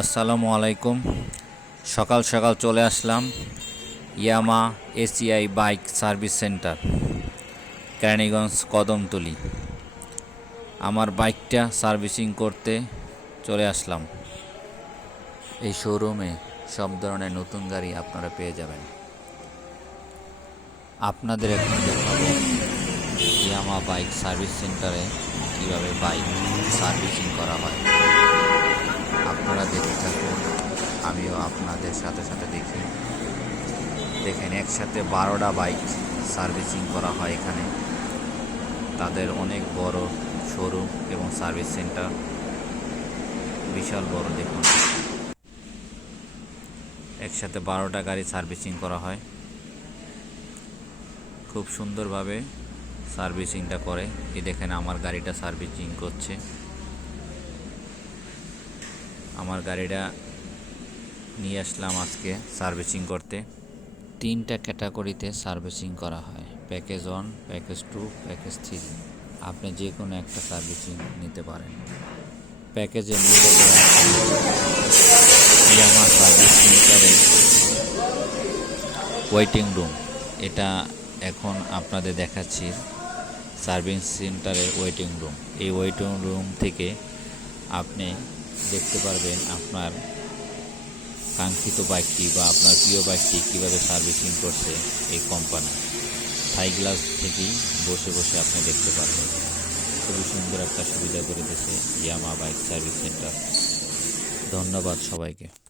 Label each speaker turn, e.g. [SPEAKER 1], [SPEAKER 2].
[SPEAKER 1] আসসালামু আলাইকুম। সকাল সকাল চলে আসলাম Yamaha ACI bike service centre, Keraniganj Kadamtali. আমার বাইকটা সার্ভিসিং করতে চলে আসলাম। এই শোরুমে সব ধরনের নতুন গাড়ি আপনারা পেয়ে যাবেন। আপনাদের এখন দেখাবো ইয়ামা বাইক সার্ভিস সেন্টারে কীভাবে বাইক সার্ভিসিং করা হয় আপনারা দেখতে থাকুন আমিও আপনাদের সাথে সাথে দেখি। দেখেন, একসাথে বারোটা বাইক সার্ভিসিং করা হয় এখানে। তাদের অনেক বড় শোরুম এবং সার্ভিস সেন্টার। বিশাল বড়, দেখুন। একসাথে বারোটা গাড়ি সার্ভিসিং করা হয়। খুব সুন্দরভাবে সার্ভিসিংটা করে। এই দেখেন, আমার গাড়িটা সার্ভিসিং করছে। আমার গাড়িটা নিয়ে আসলাম আজকে সার্ভিসিং করতে। তিনটা ক্যাটাগরিতে সার্ভিসিং করা হয়। Package one, package two, package three. আপনি যে কোনো একটা সার্ভিসিং নিতে পারেন। প্যাকেজের মূল্য ইয়ামা সার্ভিস সেন্টারে ওয়েটিং রুম। এটা এখন আপনাদের দেখাচ্ছি সার্ভিস সেন্টারের ওয়েটিং রুম। এই ওয়েটিং রুম থেকে আপনি দেখতে পারবেন আপনার কাঙ্ক্ষিত বাইকটি বা আপনার প্রিয় বাইকটি কীভাবে সার্ভিসিং করছে এই কোম্পানি। থাই গ্লাস থেকেই বসে বসে আপনি দেখতে পারবেন। খুবই সুন্দর একটা সুবিধা করে দিয়েছে ইয়ামা বাইক সার্ভিস সেন্টার। ধন্যবাদ সবাইকে।